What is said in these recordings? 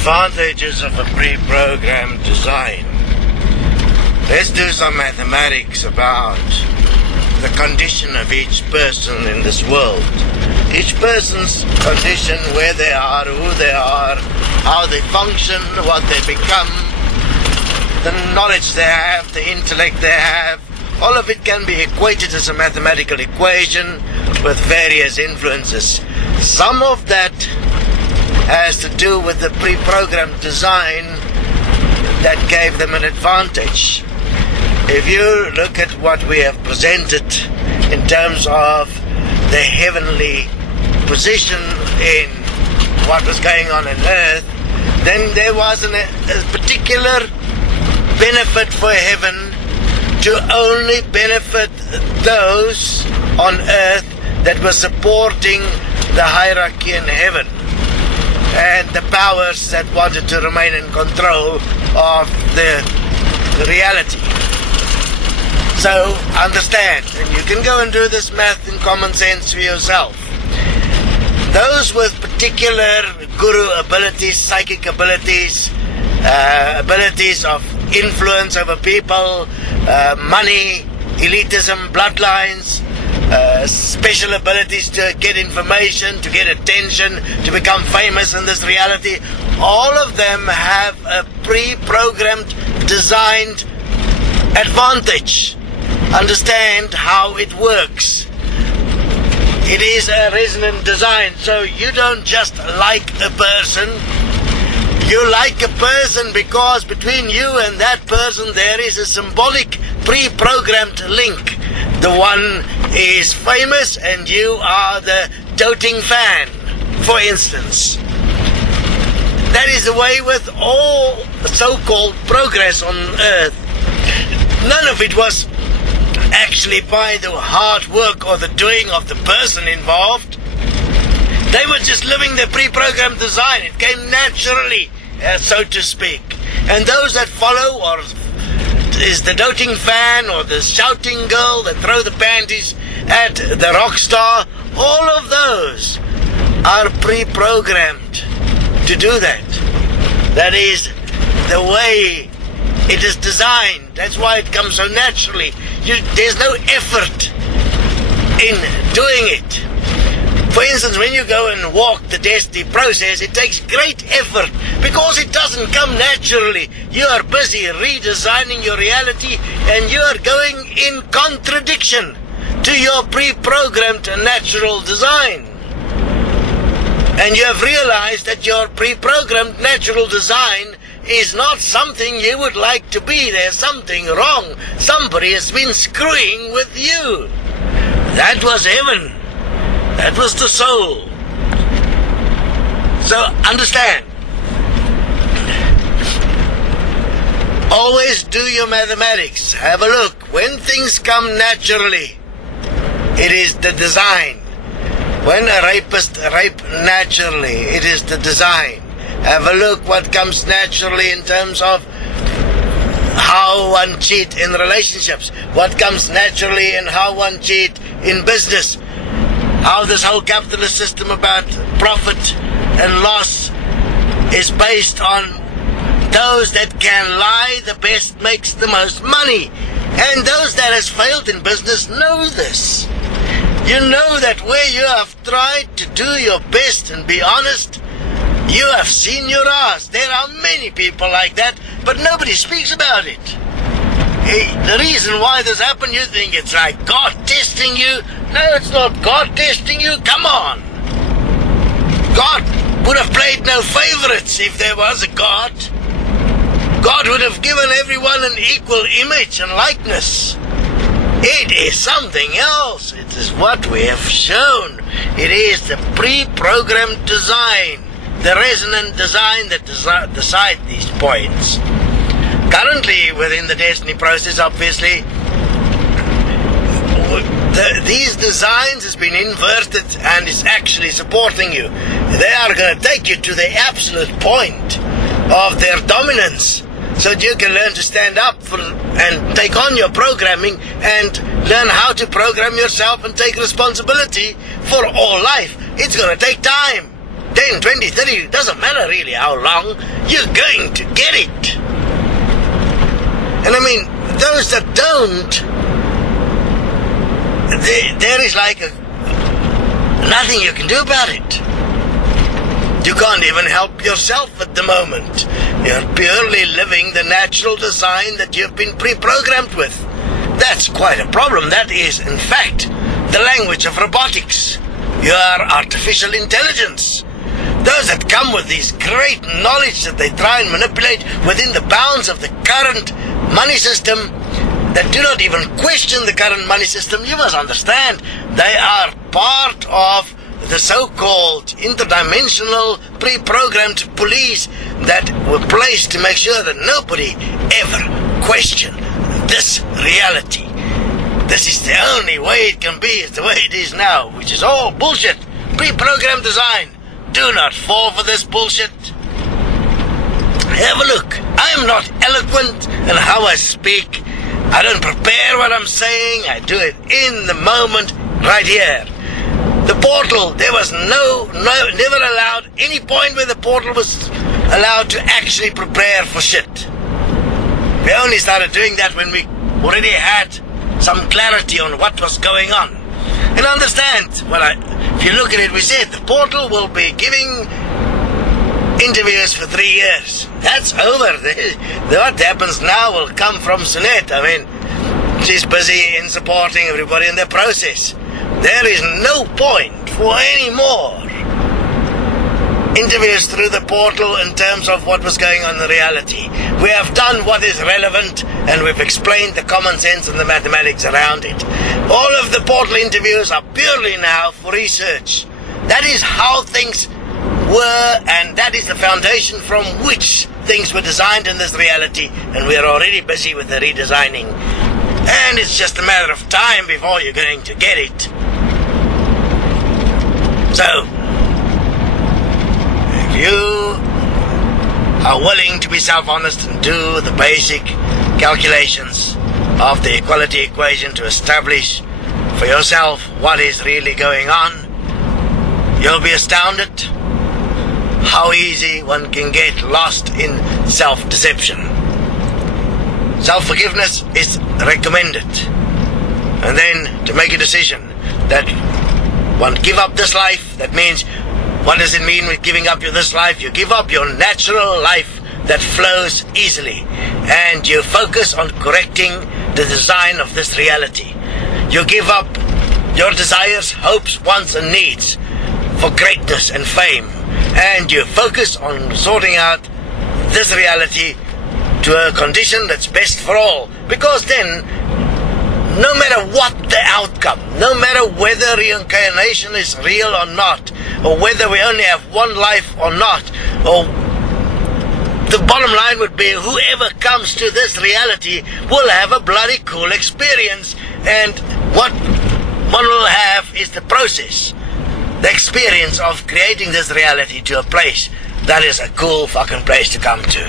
Advantages of a pre-programmed design. Let's do some mathematics about the condition of each person in this world. Each person's condition, where they are, who they are, how they function, what they become, the knowledge they have, the intellect they have, all of it can be equated as a mathematical equation with various influences. Some of that has to do with the pre-programmed design that gave them an advantage. If you look at what we have presented in terms of the heavenly position in what was going on earth, then there was a particular benefit for heaven to only benefit those on earth that were supporting the hierarchy in heaven and the powers that wanted to remain in control of the reality. So understand, and you can go and do this math in common sense for yourself. Those with particular guru abilities, psychic abilities, abilities of influence over people, money, elitism, bloodlines, special abilities to get information, to get attention, to become famous in this reality, all of them have a pre-programmed, designed advantage. Understand how it works. It is a resonant design, so you don't just like a person. You like a person because between you and that person there is a symbolic pre-programmed link. The one is famous and you are the doting fan, for instance. That is the way with all so-called progress on earth. None of it was actually by the hard work or the doing of the person involved. They were just living their pre-programmed design. It came naturally, so to speak. And those that follow, or is the doting fan or the shouting girl that throw the panties at the rock star, all of those are pre-programmed to do that. That is the way it is designed. That's why it comes so naturally. There's no effort in doing it. For instance, when you go and walk the destiny process, it takes great effort because it doesn't come naturally. You are busy redesigning your reality and you are going in contradiction to your pre-programmed natural design. And you have realized that your pre-programmed natural design is not something you would like to be. There's something wrong. Somebody has been screwing with you. That was heaven. That was the soul. So understand. Always do your mathematics. Have a look. When things come naturally, it is the design. When a rapist rape naturally, it is the design. Have a look what comes naturally in terms of how one cheat in relationships, what comes naturally in how one cheat in business, how this whole capitalist system about profit and loss is based on those that can lie the best makes the most money. And those that has failed in business know this. You know that where you have tried to do your best and be honest, you have seen your ass. There are many people like that, but nobody speaks about it. Hey, the reason why this happened, you think it's like God testing you. No, it's not God testing you. Come on. God would have played no favorites if there was a God. God would have given everyone an equal image and likeness. It is something else. It is what we have shown. It is the pre-programmed design, the resonant design that decide these points. Currently, within the destiny process, obviously, these designs has been inverted and is actually supporting you. They are going to take you to the absolute point of their dominance, so that you can learn to stand up for and take on your programming and learn how to program yourself and take responsibility for all life. It's going to take time. 10, 20, 30, it doesn't matter really how long, you're going to get it. And I mean, those that don't, there is like nothing you can do about it. You can't even help yourself at the moment. You're purely living the natural design that you've been pre-programmed with. That's quite a problem. That is, in fact, the language of robotics. You are artificial intelligence. Those that come with this great knowledge that they try and manipulate within the bounds of the current money system, that do not even question the current money system, you must understand, they are part of the so-called interdimensional pre-programmed police that were placed to make sure that nobody ever questioned this reality. This is the only way it can be, it's the way it is now, which is all bullshit. Pre-programmed design. Do not fall for this bullshit. Have a look. I am not eloquent in how I speak. I don't prepare what I'm saying. I do it in the moment, right here. The portal, there was never allowed any point where the portal was allowed to actually prepare for shit. We only started doing that when we already had some clarity on what was going on. And understand, if you look at it, we said the portal will be giving interviews for 3 years. That's over. What happens now will come from Sunette. I mean, she's busy in supporting everybody in their process. There is no point for any more interviews through the portal in terms of what was going on in reality. We have done what is relevant and we've explained the common sense and the mathematics around it. All of the portal interviews are purely now for research. That is how things were, and that is the foundation from which things were designed in this reality, and we are already busy with the redesigning. And it's just a matter of time before you're going to get it. So, if you are willing to be self-honest and do the basic calculations of the equality equation to establish for yourself what is really going on, you'll be astounded how easy one can get lost in self-deception. Self-forgiveness is recommended. And then to make a decision that one give up this life, that means, what does it mean with giving up this life? You give up your natural life that flows easily, and you focus on correcting the design of this reality. You give up your desires, hopes, wants and needs for greatness and fame, and you focus on sorting out this reality to a condition that's best for all. Because then, no matter what the outcome, no matter whether reincarnation is real or not, or whether we only have one life or not, or the bottom line would be whoever comes to this reality will have a bloody cool experience, and what one will have is the process, the experience of creating this reality to a place that is a cool fucking place to come to.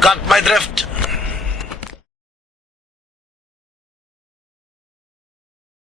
Got my drift?